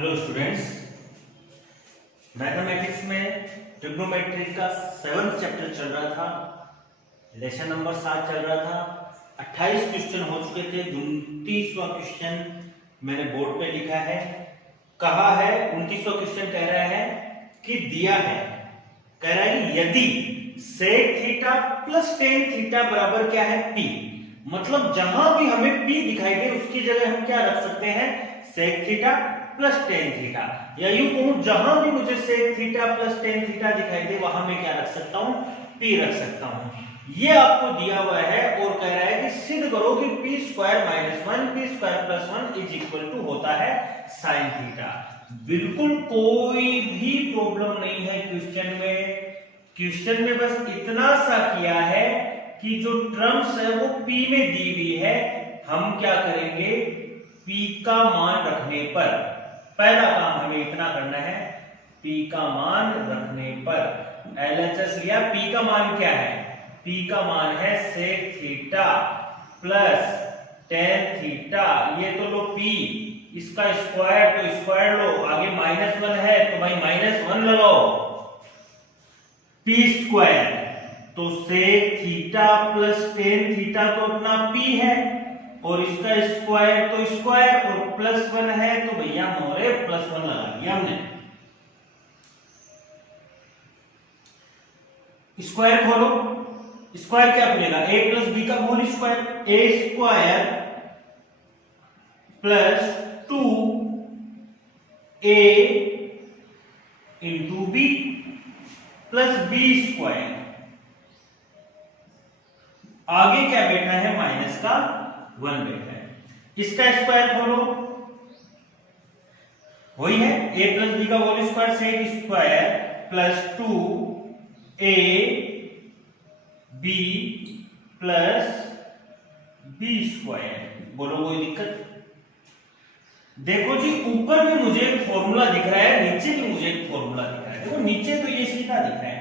Hello students, mathematics में trigonometry का 7th chapter चल रहा था। लेसन नंबर 7 चल रहा था। 28 क्वेश्चन हो चुके थे। 29वां क्वेश्चन मैंने बोर्ड पे लिखा है। कहा है 29वां क्वेश्चन कह रहा है कि दिया है, कह रहा है कि यदि sec theta plus tan theta बराबर क्या है पी, मतलब जहां भी हमें पी दिखाई दे उसकी जगह हम क्या रख सकते हैं, sec theta plus tan theta, या यूं कहूं जहां भी मुझे sec theta plus tan theta दिखाई दे वहां मैं क्या रख सकता हूं, पी रख सकता हूं। ये आपको दिया हुआ है और कह रहा है कि सिद्ध करो कि P square minus one P square plus one is equal to होता है साइन थीटा। बिल्कुल कोई भी प्रॉब्लम नहीं है क्वेश्चन में। क्वेश्चन में बस इतना सा किया है कि जो टर्म्स है वो पी में दी हुई है, हम क्या करेंगे, पी का मान रखने पर, पहला काम हमें इतना करना है, पी का मान रखने पर एलएचएस लिया। पी का मान क्या है, पी का मान है sec theta plus tan theta. ये तो लो पी, इसका स्क्वायर तो स्क्वायर लो, आगे माइनस वन है तो भाई माइनस वन लगाओ, पी स्क्वायर तो sec theta plus tan theta तो अपना पी है, और इसका स्क्वायर तो स्क्वायर, और प्लस वन है तो भैया मोरे प्लस वन लगा दिया हमने। स्क्वायर खोलो, स्क्वायर क्या बनेगा, ए प्लस बी का whole square, a square plus two a into b plus B square, आगे क्या बैठा है माइनस का वन बैठा है। इसका स्क्वायर खोलो, वही है ए प्लस बी का whole square sec square plus two A B plus B square. बोलो कोई दिक्कत? देखो जी, ऊपर भी मुझे एक फॉर्मूला दिख रहा है, नीचे भी मुझे एक फॉर्मूला दिख रहा है। देखो नीचे तो ये सीधा दिख रहा है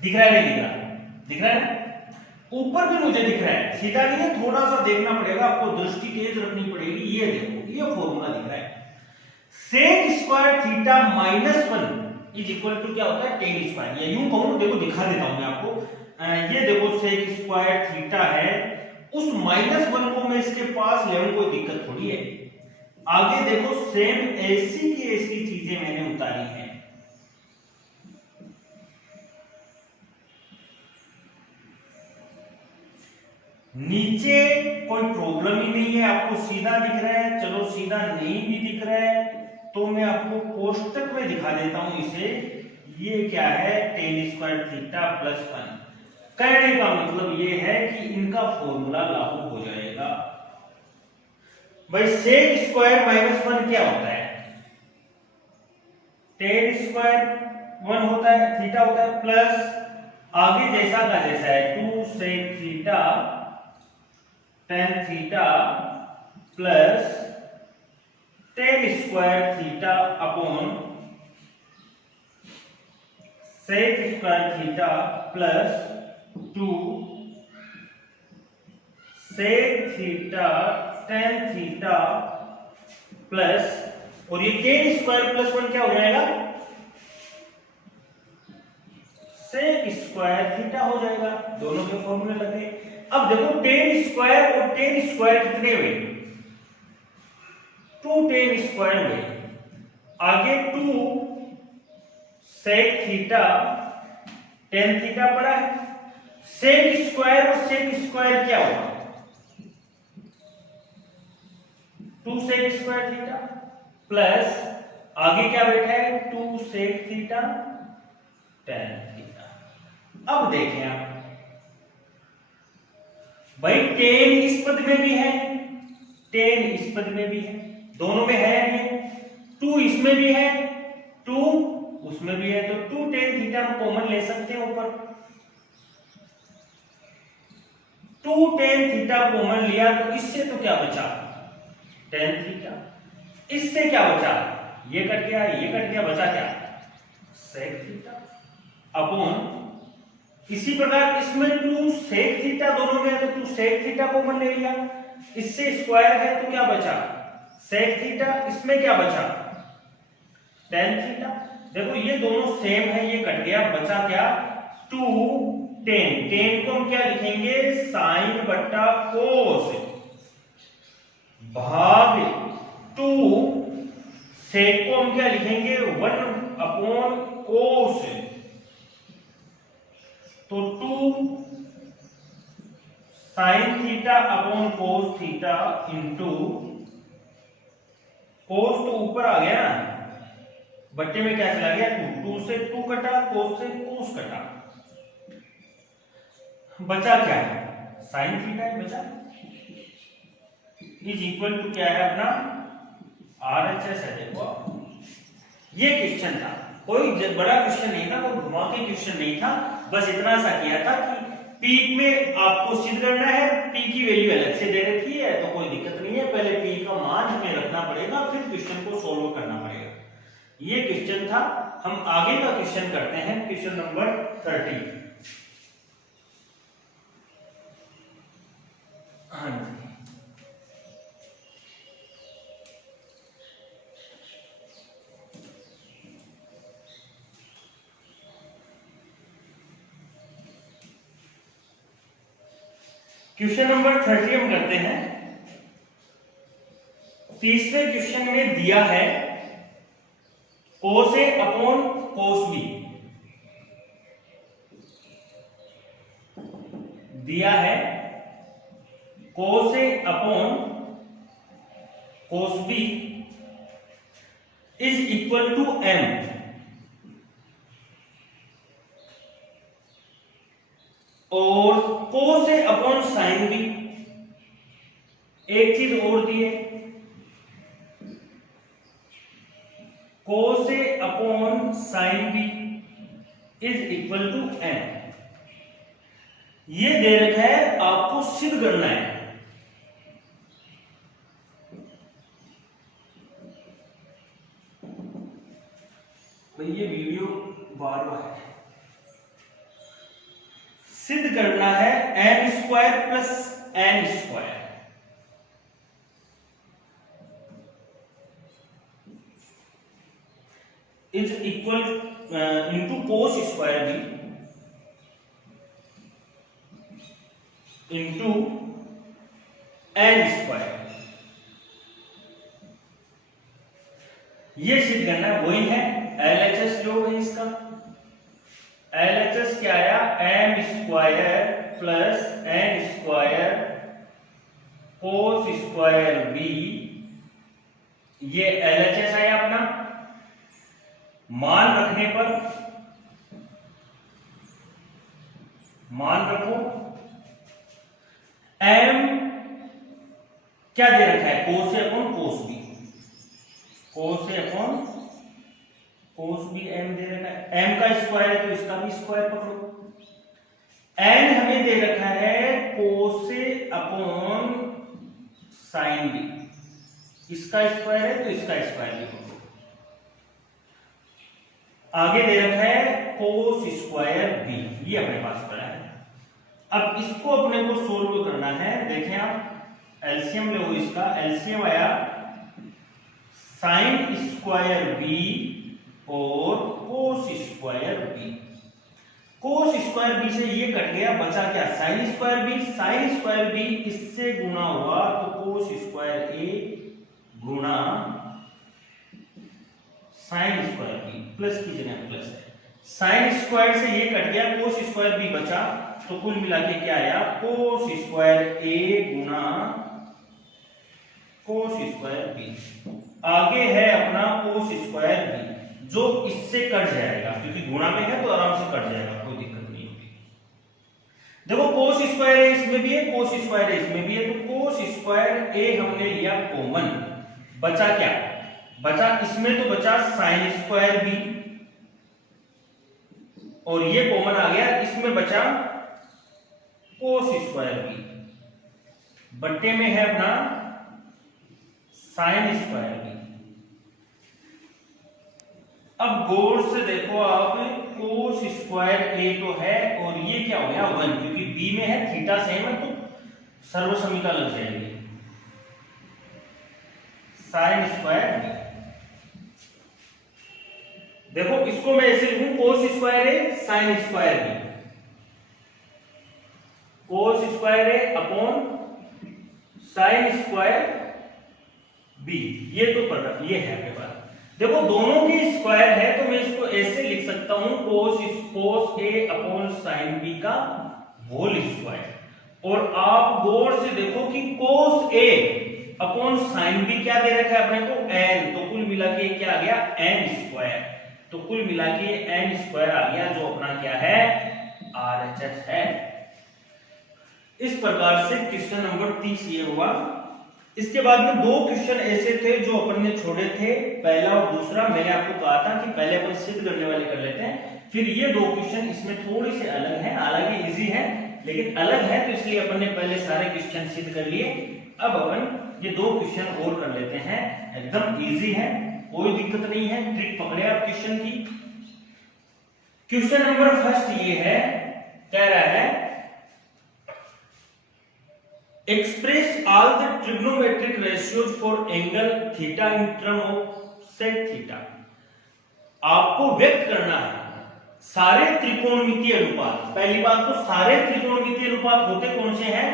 दिख रहा है नहीं दिख रहा, दिख रहा है। ऊपर भी मुझे दिख रहा है, सीधा नहीं है, थोड़ा सा देखना पड़ेगा आपको, दृष्टि तेज रखनी पड़ेगी। ये देखो, ये फॉर्मूला दिख रहा है, sec square theta minus one is equal to क्या होता है, टेन स्क्वायर। या यूं कहूं, देखो दिखा देता हूं मैं आपको। ये देखो सेक स्क्वायर थीटा है, उस माइनस वन को मैं इसके पास ले आऊं, कोई दिक्कत थोड़ी है। आगे देखो सेम ऐसी की ऐसी चीजें मैंने उतारी हैं। नीचे कोई प्रॉब्लम ही नहीं है, आपको सीधा दिख रहा है। चलो सीधा नहीं भी दिख रहा है तो मैं आपको कोष्टक में दिखा देता हूं इसे। ये क्या है, ten square theta plus one. कहने का मतलब ये है कि इनका फॉर्मूला लागू हो जाएगा। भाई सेक स्क्वायर माइनस वन क्या होता है, टेन स्क्वायर वन होता है, थीटा होता है, प्लस आगे जैसा का जैसा है, two sec theta tan theta plus tan square theta upon sec square theta plus two sec theta tan theta plus, और ये टेन स्क्वायर प्लस वन क्या हो जाएगा, सेक स्क्वायर थीटा हो जाएगा। दोनों के फॉर्मूले लगे। अब देखो टेन स्क्वायर और टेन स्क्वायर कितने हुए, टू टेन स्क्वायर हुए, आगे two sec theta tan theta पड़ा है। सेक स्क्वायर और सेक स्क्वायर क्या होगा, two sec square theta plus आगे क्या बैठा है, two sec theta tan theta. अब देखें आप, भाई टेन इस पद में भी है, टेन इस पद में भी है, दोनों में है नहीं, टू इसमें भी है, टू उसमें भी है, तो टू टेन थीटा हम कॉमन ले सकते हैं ऊपर। टू टेन थीटा कॉमन लिया तो इससे तो क्या बचा, टेन थीटा। इससे क्या बचा, ये कट गया, ये कट गया, बचा क्या, सेक थीटा अपॉन, इसी प्रकार इसमें टू सेक थीटा दोनों में है तो टू सेक थीटा कॉमन ले लिया, इससे स्क्वायर है तो क्या बचा, सेक थीटा, इसमें क्या बचा टेन थीटा। देखो ये दोनों सेम है, ये कट गया, बचा क्या 2 टेन। टेन को हम क्या लिखेंगे साइन बट्टा कोस भाग 2, सेक को हम क्या लिखेंगे 1 अपॉन कोस, तो 2 sine theta upon cos theta into cos तो ऊपर आ गया ना, बट्टे में क्या चला गया 2, 2 से 2 कटा, कोस से कोस कटा, बचा क्या है साइन थीटा ही बचा, इज इक्वल टू क्या है अपना RHS है। देखो ये क्वेश्चन था, कोई बड़ा क्वेश्चन नहीं था, कोई घुमा के क्वेश्चन नहीं था, बस इतना सा किया था कि पी में आपको सिद्ध करना है, पी की वैल्यू अलग से दे रखी है तो कोई दिक्कत नहीं है, पहले पी का मान हमें रखना पड़ेगा, फिर क्वेश्चन को सोल्व करना पड़ेगा। ये क्वेश्चन था। हम आगे का क्वेश्चन करते हैं, क्वेश्चन नंबर 30। हाँ जी, क्वेश्चन नंबर 30 हम करते हैं। तीसरे क्वेश्चन में दिया है cos a upon cos b, दिया है cos a upon cos b is equal to m, और cos a upon sine b, एक चीज और दी है cos a upon sine b is equal to m। ये दे रखा है, आपको सिद्ध करना है। भाई ये वीडियो बार बार है, सिद्ध करना है m square plus n square is equal into cos square B into n square, ये सिद्ध करना है। वही है LHS जो है इसका, LHS क्या आया m square plus n square cos square B, ये LHS आया अपना। मान रखने पर, मान रखो m क्या दे रखा है cos a upon cos B, cos a upon cos B m दे रखा है, m का स्क्वायर है तो इसका भी स्क्वायर पकड़ो। n हमें दे रखा है cos a upon sine B, इसका स्क्वायर है तो इसका स्क्वायर भी पकड़ो। आगे दे रखा है कोस स्क्वायर बी, ये अपने पास पड़ा है। अब इसको अपने को सोल्व करना है। देखें आप एलसीएम लो, इसका एलसीएम आया साइन स्क्वायर बी और cos square B. Cos square B से ये कट गया, बचा क्या sine square B. Sine square B इससे गुना हुआ तो कोस स्क्वायर ए गुना साइन स्क्वायर बी, प्लस की जगह प्लस है। साइन स्क्वायर से ये कट गया, कोस स्क्वायर बी बचा, तो कुल मिला के क्या आया कोस square A Guna cos square B. आगे है अपना कोस स्क्वायर बी जो इससे कट जाएगा, क्योंकि गुणा में है तो आराम से कट जाएगा, कोई दिक्कत नहीं होगी। देखो कोस स्क्वायर ए इसमें भी है, कोस स्क्वायर ए इसमें भी है, तो कोस स्क्वायर ए हमने लिया कॉमन, बचा क्या बचा, इसमें तो बचा साइन स्क्वायर बी और ये कॉमन आ गया, इसमें बचा कोस स्क्वायर बी, बट्टे में है अपना साइन स्क्वायर बी। अब गौर से देखो आप, कोस स्क्वायर ए तो है और ये क्या हो गया 1, क्योंकि बी में है थीटा सेम है तो सर्वसमीका लग जाएगी। Sine square b. देखो इसको मैं ऐसे लिखूं, cos square a sine square B, cos square a upon sine square B. ये तो पढ़ रहा, ये है आपके पास। देखो दोनों की स्क्वायर है तो मैं इसको ऐसे लिख सकता हूं, कोस ए अपॉन साइन बी का होल स्क्वायर। और आप गौर से देखो कि कोस ए अपॉन साइन बी क्या दे रखा है अपने को, एन। तो कुल मिला के क्या आ गया, एन स्क्वायर। तो कुल मिला के एन स्क्वायर आ गया, जो अपना क्या है, आरएचएस है। इस प्रकार से क्वेश्चन नंबर 30 ये हुआ। इसके बाद में दो क्वेश्चन ऐसे थे जो अपन ने छोड़े थे, पहला और दूसरा। मैंने आपको कहा था कि पहले अपन सिद्ध करने वाले कर लेते हैं, फिर ये दो क्वेश्चन इसमें थोड़ी से अलग हैं, हालांकि इजी है लेकिन अलग है, तो इसलिए अपन ने पहले सारे क्वेश्चन सिद्ध कर लिए। अब अपन ये दो क्वेश्चन और कर लेते हैं, एकदम इजी है, कोई दिक्कत नहीं है, ट्रिक पकड़े आप क्वेश्चन की। क्वेश्चन नंबर फर्स्ट ये है, कह रहा है express all the trigonometric ratios for angle theta in term of sec theta. आपको व्यक्त करना है सारे त्रिकोणमितीय अनुपात। पहली बात तो सारे त्रिकोणमितीय अनुपात होते कौन से हैं,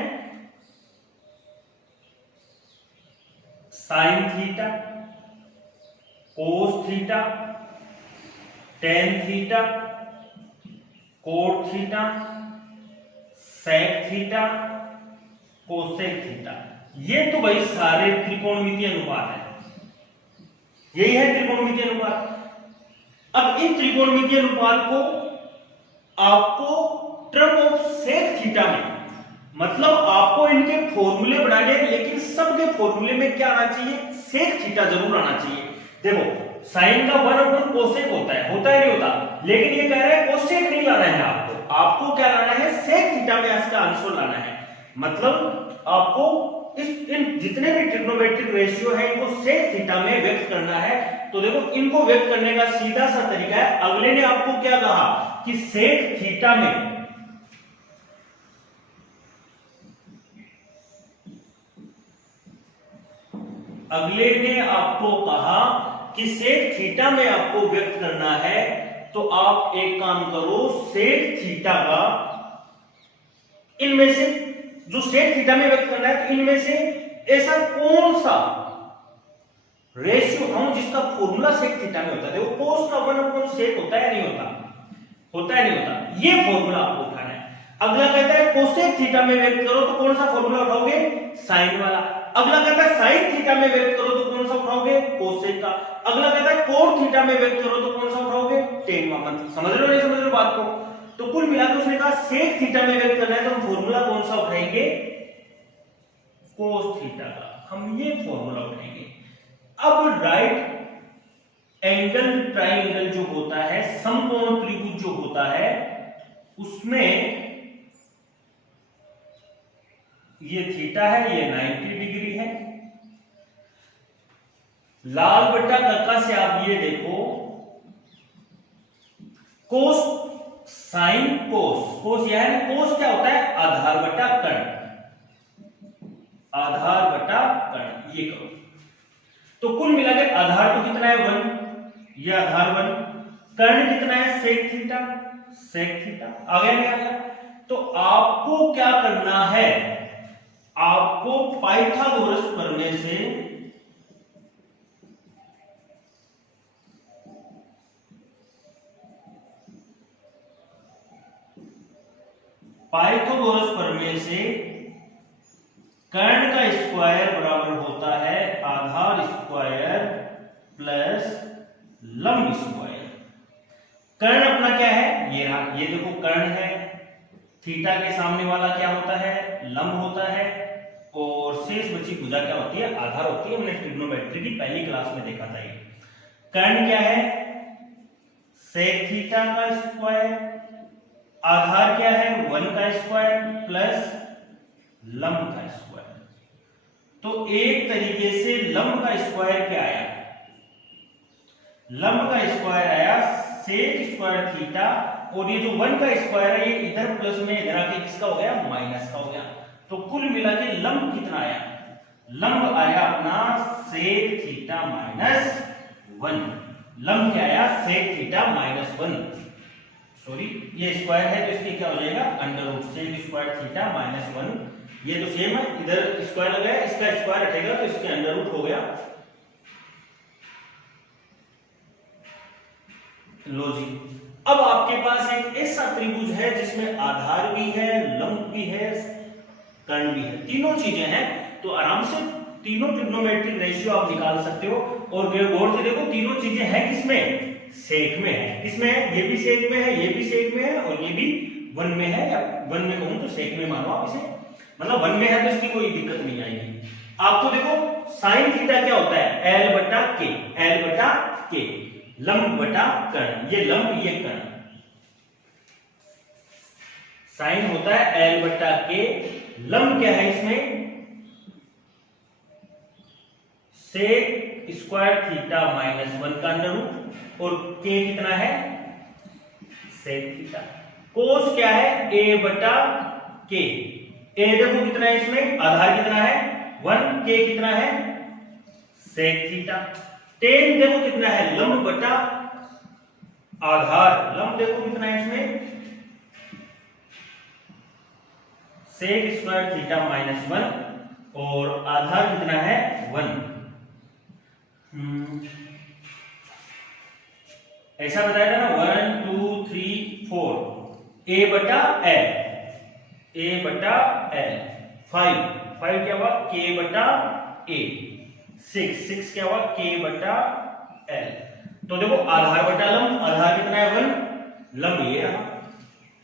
sine theta, cos theta, tan theta, cot theta, sec theta, cosec theta. ये तो भाई सारे त्रिकोणमितीय अनुपात है, यही है त्रिकोणमितीय अनुपात। अब इन त्रिकोणमितीय अनुपात को आपको टर्म ऑफ सेक थीटा में, मतलब आपको इनके फॉर्मूले बनाने हैं, लेकिन सबके फॉर्मूले में क्या आना चाहिए, सेक थीटा जरूर आना चाहिए। देखो साइन का 1/2 कोसेक होता है नहीं होता, लेकिन ये कह रहा है कोसेक नहीं लाना है आपको क्या लाना है, सेक थीटा में इसका आंसर लाना है। मतलब आपको इन जितने भी ट्रिग्नोमेट्रिक रेशियो है इनको सेक थीटा में व्यक्त करना है। तो देखो इनको व्यक्त करने का सीधा सा तरीका है, अगले ने आपको क्या कहा कि सेक थीटा में, अगले ने आपको कहा कि सेक थीटा में आपको व्यक्त करना है, तो आप एक काम करो, सेक थीटा का इनमें से जो सेक थीटा में व्यक्त करना है, तो इनमें से ऐसा कौन सा रेशियो उठाऊं जिसका फॉर्मूला सेक थीटा में होता है। देखो कोस का 1/सेक होता है नहीं होता, होता है नहीं होता, ये फॉर्मूला आपको उठाना है। अगला कहता है कोसेक थीटा में व्यक्त करो, तो कौन सा फॉर्मूला उठाओगे, साइन वाला। अगला कहता है साइन थीटा में व्यक्त करो, तो कौन सा उठाओगे, कोसेक का। अगला कहता है कोट थीटा में व्यक्त करो, तो कौन सा उठाओगे, टेन वाला। समझ रहे हो नहीं समझ रहे हो बात को। तो कुल मिलाकर उसने कहा सेक थीटा में व्यक्त करना है, तो हम फॉर्मूला कौन सा उठाएंगे, कोस थीटा का, हम ये फॉर्मूला उठाएंगे। अब राइट एंगल ट्राइंगल जो होता है, समकोण त्रिभुज जो होता है, उसमें ये थीटा है, ये 90 डिग्री है। लाल बट्टा कक्का से आप ये देखो, कोस साइन कोस यह है, कोस क्या होता है, आधार बटा कर्ण, आधार बटा कर्ण, ये करो। तो कुल मिलाकर आधार तो कितना है 1, ये आधार 1, कर्ण कितना है सेक थीटा, आ गया नहीं आ गया। तो आपको क्या करना है, आपको पाइथागोरस प्रमेय से कर्ण का स्क्वायर बराबर होता है आधार स्क्वायर प्लस लंब स्क्वायर। कर्ण अपना क्या है, ये देखो कर्ण है, थीटा के सामने वाला क्या होता है, लंब होता है, और शेष बची भुजा क्या होती है, आधार होती है। हमने ट्रिग्नोमेट्री की पहली क्लास में देखा था। ये कर्ण क्या है, सेक थीटा का स्क्वायर, आधार क्या है 1 का स्क्वायर प्लस लंब का स्क्वायर। तो एक तरीके से लंब का स्क्वायर क्या आया, लंब का स्क्वायर आया सेक स्क्वायर थीटा, और ये जो 1 का स्क्वायर है ये इधर प्लस में इधर आके किसका हो गया, माइनस का हो गया। तो कुल मिला के लंब कितना आया, लंब आया अपना सेक थीटा माइनस 1। लंब क्या आया? Sec theta minus 1। सॉरी, ये स्क्वायर है तो इसके क्या हो जाएगा? Under root sec square theta minus 1। ये तो सेम है, इधर स्क्वायर लगाया, इसका स्क्वायर हटेगा तो इसके अंडर रूट हो गया। लो जी, अब आपके पास एक ऐसा त्रिभुज है जिसमें आधार भी है, लंब भी है, कर्ण भी है, तीनों चीजें हैं। तो आराम से तीनों ट्रिग्नोमेट्रिक रेशियो आप निकाल सकते हो। और गौर से देखो, तीनों चीजें हैं किसमें? सेक में है। किसमें है? ये भी सेक में है, ये भी सेक में है, और ये भी 1 में है, या 1 में कहूं तो सेक में मानो आप इसे, मतलब 1 में है तो इसकी कोई दिक्कत नहीं आएगी आपको। देखो साइन थीटा क्या होता है? L बटा के, L बटा के, लंब बटा कर्ण। ये लंब, ये कर्ण। साइन होता है L बटा के, लंब क्या है इसमें? सेक स्क्वायर थीटा माइनस 1 का अंडर रूट, और के कितना है? Sec theta. कोस क्या है? A बटा के। ए देखो कितना है इसमें? आधार कितना है? 1। के कितना है? Sec theta. टेन देखो कितना है? लंब बटा आधार। लंब देखो कितना है इसमें? सेक स्क्वायर थीटा माइनस 1, और आधार कितना है? 1। ऐसा बताया था ना, 1 2 3 4। ए बटा एल, ए बटा एल। 5 क्या हुआ? के बटा ए। 6 क्या हुआ? के बटा एल। तो देखो आधार बटा लंब, आधार कितना है? 1, लंब ये रहा,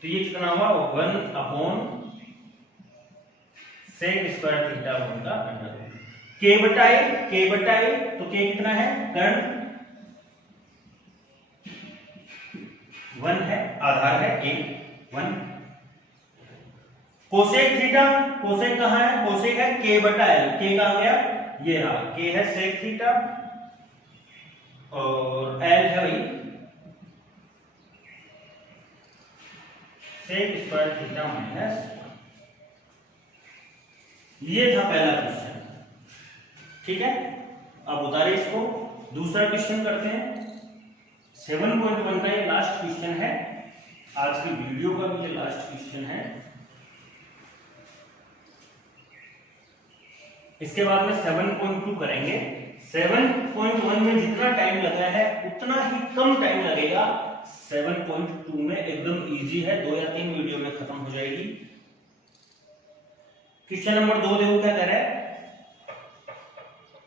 तो ये कितना हुआ? 1 अपॉन सेक स्क्वायर थीटा 1 का अंडर रूट। के बटा ए, के बटा ए, तो के कितना है? कर्ण 1 है, आधार है ए 1। कोसेक थीटा, कोसेक कहां है? कोसेक है के बटा एल। के कहां गया? ये रहा, के है सेक थीटा, और एल है भाई सेक स्क्वायर थीटा माइनस 1। ये था पहला क्वेश्चन, ठीक है। अब उतारे इसको, दूसरा क्वेश्चन करते हैं। 7.1 का ये लास्ट क्वेश्चन है, आज की वीडियो का भी ये लास्ट क्वेश्चन है। इसके बाद में 7.2 करेंगे। 7.1 में जितना टाइम लगा है उतना ही कम टाइम लगेगा 7.2 में। एकदम इजी है, 2 या 3 वीडियो में खत्म हो जाएगी। क्वेश्चन नंबर 2 देखो क्या कह रहा है?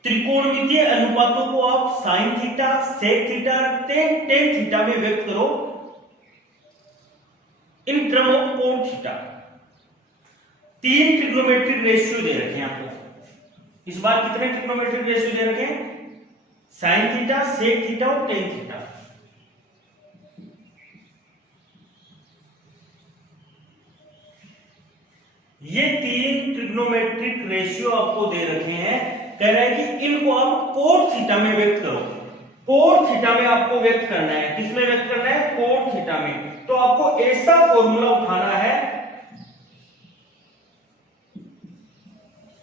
त्रिकोणमितीय अनुपातों को आप sine theta, sec theta, tan theta में व्यक्त करो इन क्रम ऑफ कोण थीटा। 3 ट्रिग्नोमेट्रिक रेशियो दे रखे हैं आपको। इस बार कितने ट्रिग्नोमेट्रिक रेशियो दे रखे हैं? साइन थीटा, सेक थीटा और टेन थीटा। ये 3 ट्रिग्नोमेट्रिक रेशियो आपको दे रखे हैं। कह रहा है कि इनको आप कोण थीटा में व्यक्त करो। कोण थीटा में आपको व्यक्त करना है। किसमें व्यक्त करना है? कोण थीटा में। तो आपको ऐसा फॉर्मूला उठाना है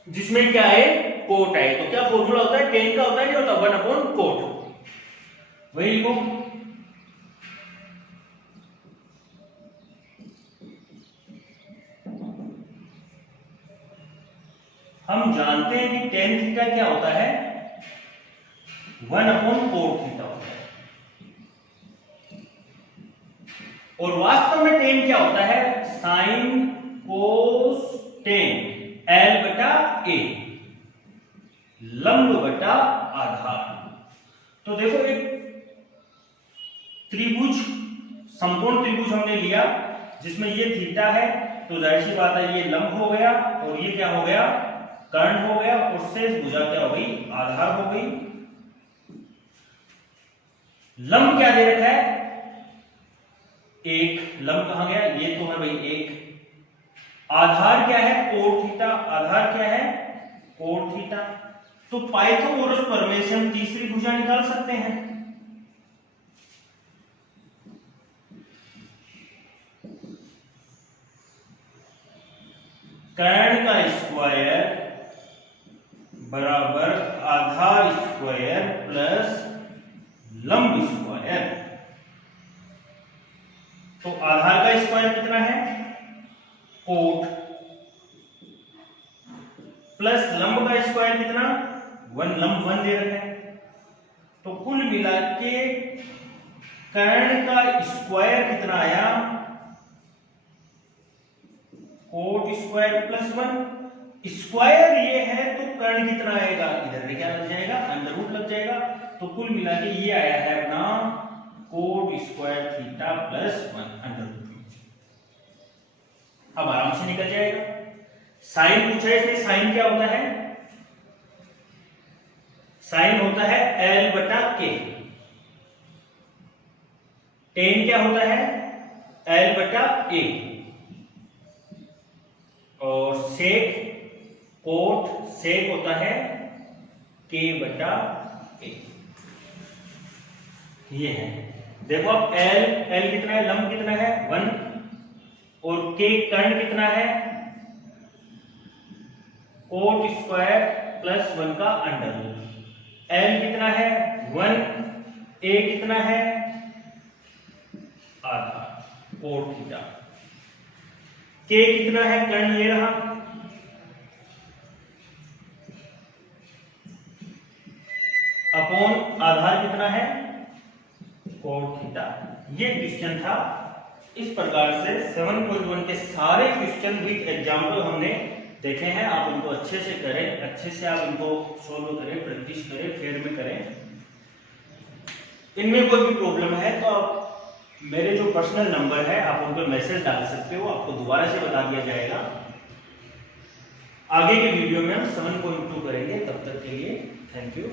जिसमें क्या है? कोट आए। तो क्या फॉर्मूला होता है? टेन का होता है, नहीं होता? 1 अपॉन कोट। वही लिखो, हम जानते हैं कि टेन थीटा क्या होता है? 1 अपॉन कोट थीटा होता है। और वास्तव में टेन क्या होता है? साइन कोस टेन, एल बटा ए, लंब बटा आधार। तो देखो एक त्रिभुज, समकोण त्रिभुज हमने लिया जिसमें ये थीटा है, तो जाहिर सी बात है ये लंब हो गया, और ये क्या हो गया? कर्ण हो गया, और शेष भुजा क्या हो गई? आधार हो गई। लंब क्या दे रखा है? एक। लंब कहां गया? ये तो है भाई एक। आधार क्या है? कोण थीटा। आधार क्या है? कोण थीटा। तो पाइथागोरस प्रमेय से हम तीसरी भुजा निकाल सकते हैं। कर्ण का स्क्वायर बराबर आधार स्क्वायर प्लस लंब स्क्वायर। तो आधार का स्क्वायर कितना है, कोट, प्लस लंब का स्क्वायर कितना, 1, लंब 1 दे रखा है। तो कुल मिला के कर्ण का स्क्वायर कितना आया, कोट स्क्वायर प्लस 1। स्क्वायर ये है तो कर्ण कितना आएगा, इधर भी क्या लग जाएगा, अंडर रूट लग जाएगा। तो कुल मिला के ये आया है अपना cot square theta plus 1 under root. अब आराम से निकल जाएगा। साइन पूछा है, इसलिए साइन क्या होता है, साइन होता है L बटा K। टेन क्या होता है, L बटा A। और सेक, कोट, सेक होता है K बटा A। ये है, देखो अब L कितना है, लंब कितना है 1, और K कर्ण कितना है, कोट स्क्वायर प्लस 1 का अंडर रूट। L कितना है 1, A कितना है आधा, कोट थीटा। K कितना है, कर्ण ये रहा, अपॉन आधार कितना है, कोट थीटा। ये क्वेश्चन था। इस प्रकार से 7.1 के सारे क्वेश्चन विद एग्जाम्पल हमने देखे हैं। आप इनको अच्छे से करें, अच्छे से आप इनको सोल्व करें, प्रैक्टिस करें, फेयर में करें। इनमें कोई भी प्रॉब्लम है तो आप मेरे जो पर्सनल नंबर है आप उन पर मैसेज डाल सकते हो, आपको दोबारा से बता दिया जाएगा। आगे के वीडियो में हम 7.2 करेंगे। तब तक के लिए थैंक यू।